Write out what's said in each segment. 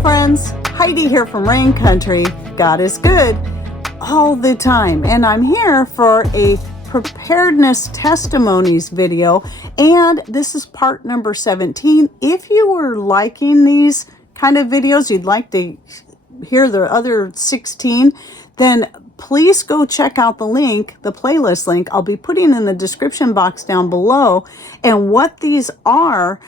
friends, Heidi here from Rain Country. God is good all the time, and I'm here for a Preparedness Testimonies video, and this is part number 17. If you were liking these kind of videos, you'd like to hear the other 16, then please go check out the link, the playlist link I'll be putting in the description box down below. And what these are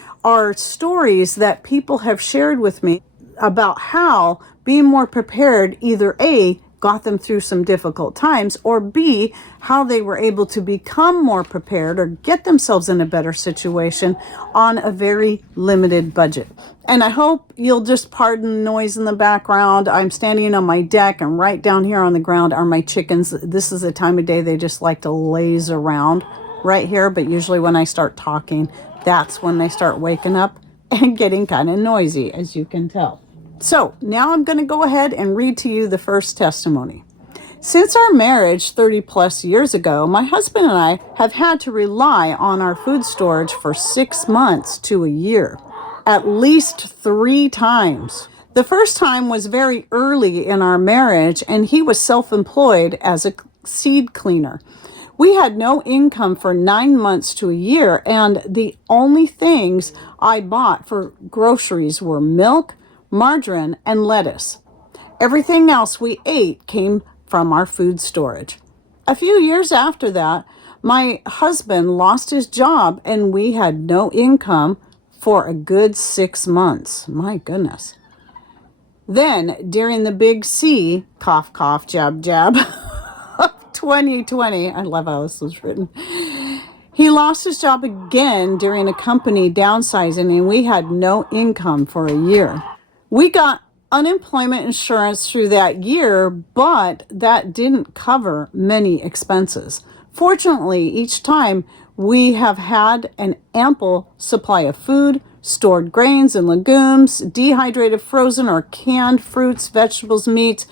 stories that people have shared with me about how being more prepared either A, got them through some difficult times, or B, how they were able to become more prepared or get themselves in a better situation on a very limited budget. And I hope you'll just pardon the noise in the background. I'm standing on my deck, and right down here on the ground are my chickens. This is the time of day they just like to laze around right here, but usually when I start talking, that's when they start waking up and getting kind of noisy, as you can tell. So now I'm going to go ahead and read to you the first testimony. Since our marriage 30 plus years ago, my husband and I have had to rely on our food storage for 6 months to a year, at least 3 times. The first time was very early in our marriage, and he was self-employed as a seed cleaner. We had no income for 9 months to a year, and the only things I bought for groceries were milk, margarine, and lettuce. Everything else we ate came from our food storage. A few years after that, my husband lost his job and we had no income for a good 6 months. My goodness. Then, during the big C, cough, cough, jab, jab, of 2020, I love how this was written, he lost his job again during a company downsizing, and we had no income for a year. We got unemployment insurance through that year, but that didn't cover many expenses. Fortunately, each time we have had an ample supply of food, stored grains and legumes, dehydrated, frozen, or canned fruits, vegetables, meats,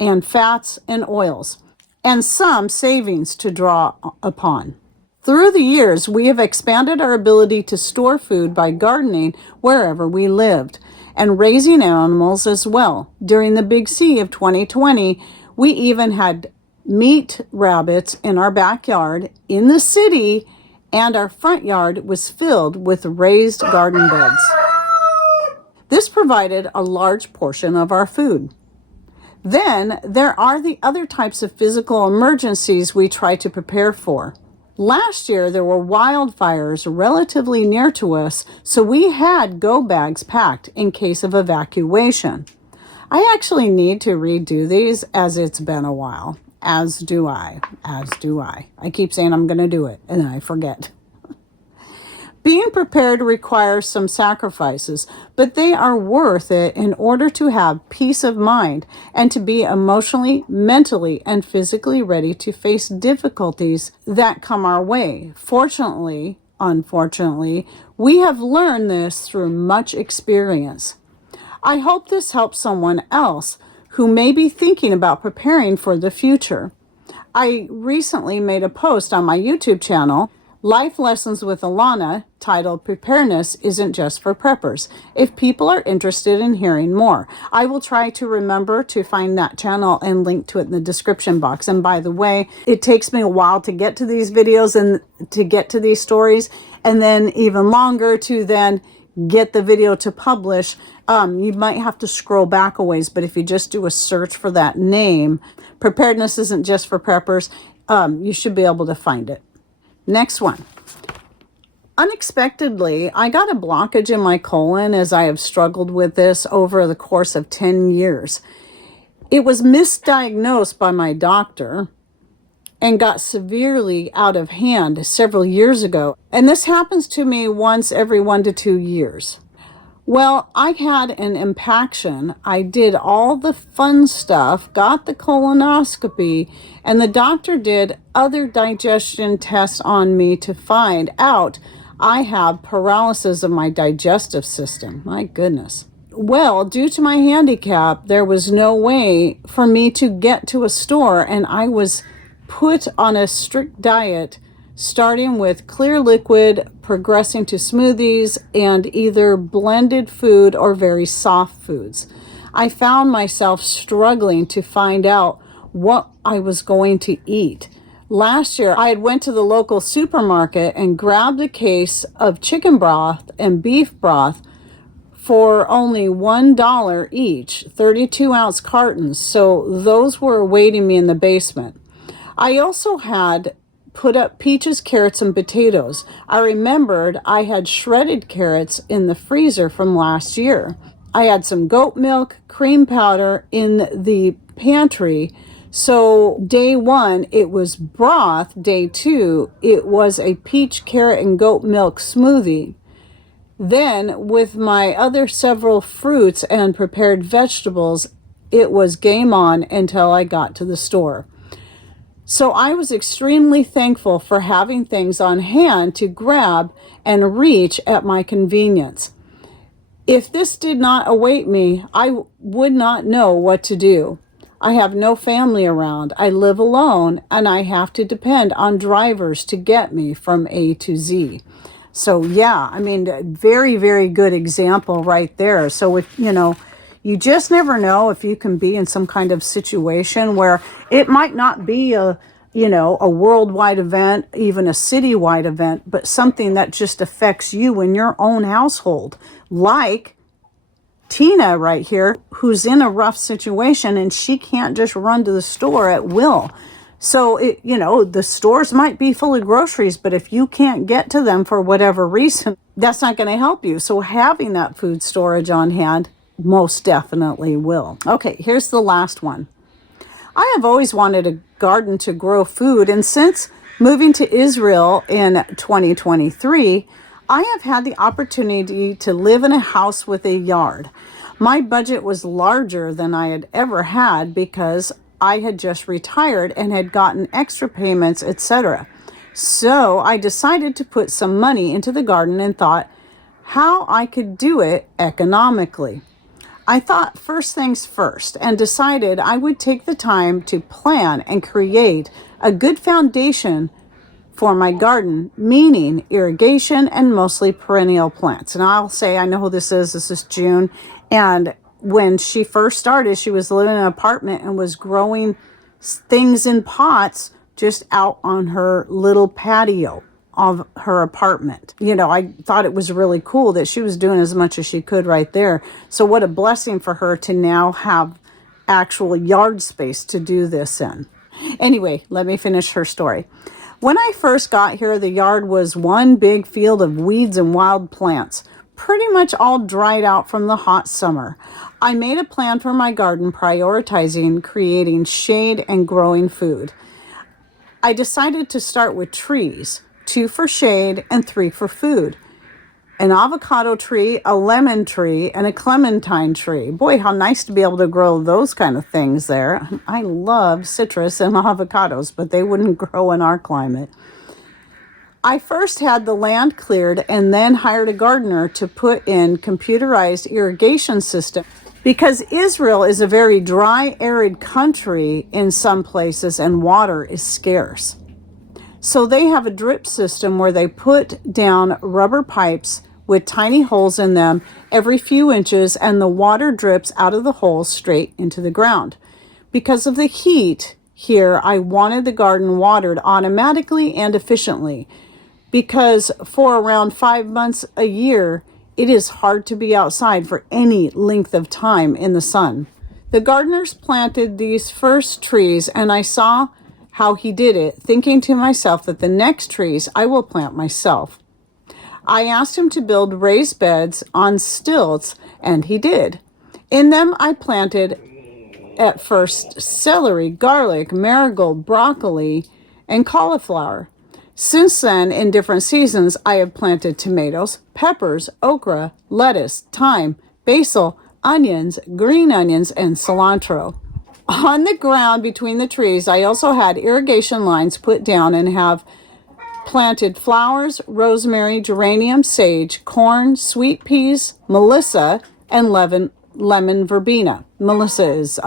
and fats and oils, and some savings to draw upon. Through the years, we have expanded our ability to store food by gardening wherever we lived, and raising animals as well. During the big C of 2020, we even had meat rabbits in our backyard in the city, and our front yard was filled with raised garden beds. This provided a large portion of our food. Then there are the other types of physical emergencies we try to prepare for. Last year, there were wildfires relatively near to us, so we had go bags packed in case of evacuation. I actually need to redo these as it's been a while. As do I. I keep saying I'm going to do it, and then I forget. Being prepared requires some sacrifices, but they are worth it in order to have peace of mind and to be emotionally, mentally, and physically ready to face difficulties that come our way. Fortunately, unfortunately, we have learned this through much experience. I hope this helps someone else who may be thinking about preparing for the future. I recently made a post on my YouTube channel, Life Lessons with Alana, titled Preparedness Isn't Just for Preppers, if people are interested in hearing more. I will try to remember to find that channel and link to it in the description box. And by the way, it takes me a while to get to these videos and to get to these stories, and then even longer to then get the video to publish. You might have to scroll back a ways, but if you just do a search for that name, Preparedness Isn't Just for Preppers, you should be able to find it. Next one. Unexpectedly, I got a blockage in my colon as I have struggled with this over the course of 10 years. It was misdiagnosed by my doctor and got severely out of hand several years ago. And this happens to me once every 1 to 2 years. Well, I had an impaction. I did all the fun stuff, got the colonoscopy, and the doctor did other digestion tests on me to find out I have paralysis of my digestive system. My goodness. Well, due to my handicap, there was no way for me to get to a store, and I was put on a strict diet, starting with clear liquid, progressing to smoothies, and either blended food or very soft foods. I found myself struggling to find out what I was going to eat. Last year, I had went to the local supermarket and grabbed a case of chicken broth and beef broth for only $1 each, 32-ounce cartons. So those were awaiting me in the basement. I also had put up peaches, carrots, and potatoes. I remembered I had shredded carrots in the freezer from last year. I had some goat milk, cream powder in the pantry. So day one, it was broth. Day two, it was a peach, carrot, and goat milk smoothie. Then, with my other several fruits and prepared vegetables, it was game on until I got to the store. So I was extremely thankful for having things on hand to grab and reach at my convenience. If this did not await me, I would not know what to do. I have no family around. I live alone, and I have to depend on drivers to get me from A to Z. So yeah, I mean, very, very good example right there. So if, you just never know if you can be in some kind of situation where it might not be a worldwide event, even a citywide event, but something that just affects you in your own household. Like Tina right here, who's in a rough situation and she can't just run to the store at will. So, the stores might be full of groceries, but if you can't get to them for whatever reason, that's not going to help you. So having that food storage on hand most definitely will. Okay, here's the last one. I have always wanted a garden to grow food, and since moving to Israel in 2023, I have had the opportunity to live in a house with a yard. My budget was larger than I had ever had because I had just retired and had gotten extra payments, etc. So I decided to put some money into the garden and thought how I could do it economically. I thought first things first and decided I would take the time to plan and create a good foundation for my garden, meaning irrigation and mostly perennial plants. And I'll say, I know who this is. This is June. And when she first started, she was living in an apartment and was growing things in pots just out on her little patio of her apartment. I thought it was really cool that she was doing as much as she could right there. So what a blessing for her to now have actual yard space to do this in. Anyway, let me finish her story. When I first got here, the yard was one big field of weeds and wild plants, pretty much all dried out from the hot summer. I made a plan for my garden, prioritizing creating shade and growing food. I decided to start with trees, 2 for shade and 3 for food. An avocado tree, a lemon tree, and a clementine tree. Boy, how nice to be able to grow those kind of things there. I love citrus and avocados, but they wouldn't grow in our climate. I first had the land cleared and then hired a gardener to put in computerized irrigation system because Israel is a very dry, arid country in some places and water is scarce. So they have a drip system where they put down rubber pipes with tiny holes in them every few inches, and the water drips out of the holes straight into the ground. Because of the heat here, I wanted the garden watered automatically and efficiently, because for around 5 months a year, it is hard to be outside for any length of time in the sun. The gardeners planted these first trees, and I saw how he did it, thinking to myself that the next trees I will plant myself. I asked him to build raised beds on stilts, and he did. In them, I planted at first celery, garlic, marigold, broccoli, and cauliflower. Since then, in different seasons, I have planted tomatoes, peppers, okra, lettuce, thyme, basil, onions, green onions, and cilantro. On the ground between the trees, I also had irrigation lines put down and have planted flowers, rosemary, geranium, sage, corn, sweet peas, melissa, and lemon verbena. Melissa is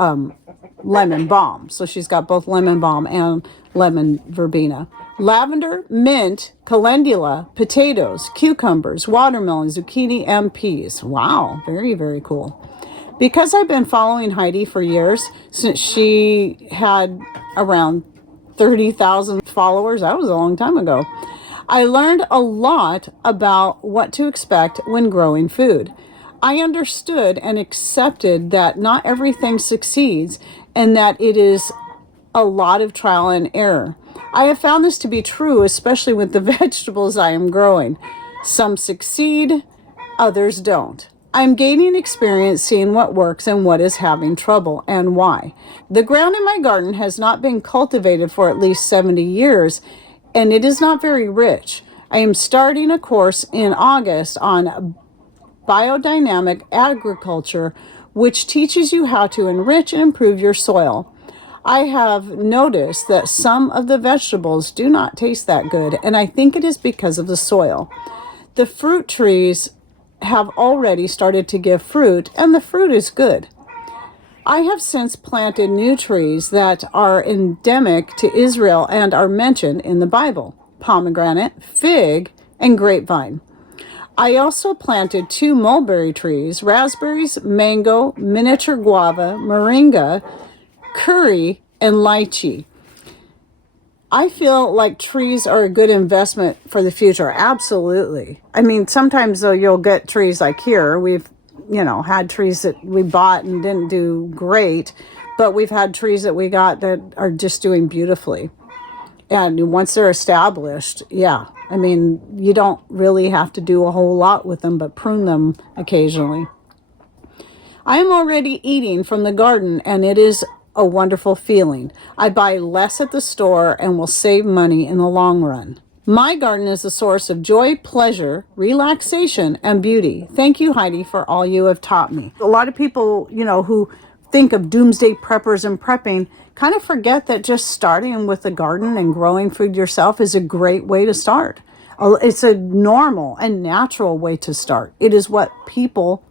lemon balm, so she's got both lemon balm and lemon verbena. Lavender, mint, calendula, potatoes, cucumbers, watermelon, zucchini, and peas. Wow, very, very cool. Because I've been following Heidi for years, since she had around 30,000 followers, that was a long time ago, I learned a lot about what to expect when growing food. I understood and accepted that not everything succeeds and that it is a lot of trial and error. I have found this to be true, especially with the vegetables I am growing. Some succeed, others don't. I'm gaining experience seeing what works and what is having trouble and why. The ground in my garden has not been cultivated for at least 70 years, and it is not very rich. I am starting a course in August on biodynamic agriculture, which teaches you how to enrich and improve your soil. I have noticed that some of the vegetables do not taste that good, and I think it is because of the soil. The fruit trees have already started to give fruit, and the fruit is good. I have since planted new trees that are endemic to Israel and are mentioned in the Bible: pomegranate, fig, and grapevine. I also planted 2 mulberry trees, raspberries, mango, miniature guava, moringa, curry, and lychee. I feel like trees are a good investment for the future. Absolutely. I mean, sometimes though you'll get trees like here. We've, had trees that we bought and didn't do great, but we've had trees that we got that are just doing beautifully. And once they're established, yeah, I mean, you don't really have to do a whole lot with them, but prune them occasionally. I am already eating from the garden, and it is a wonderful feeling. I buy less at the store and will save money in the long run. My garden is a source of joy, pleasure, relaxation, and beauty. Thank you, Heidi, for all you have taught me. A lot of people, who think of doomsday preppers and prepping kind of forget that just starting with a garden and growing food yourself is a great way to start. It's a normal and natural way to start. It is what people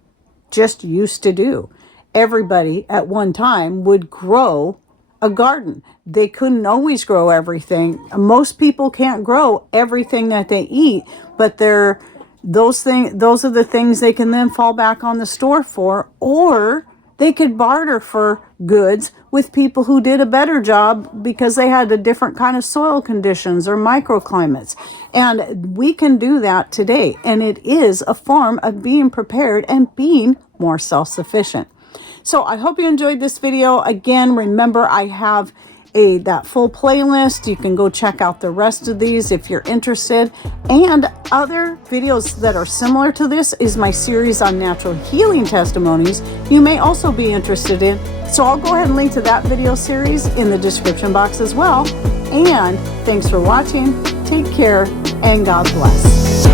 just used to do. Everybody at one time would grow a garden. They couldn't always grow everything. Most people can't grow everything that they eat, but those are the things they can then fall back on the store for, or they could barter for goods with people who did a better job because they had a different kind of soil conditions or microclimates. And we can do that today. And it is a form of being prepared and being more self-sufficient. So I hope you enjoyed this video. Again, remember I have that full playlist. You can go check out the rest of these if you're interested. And other videos that are similar to this is my series on natural healing testimonies you may also be interested in. So I'll go ahead and link to that video series in the description box as well. And thanks for watching. Take care and God bless.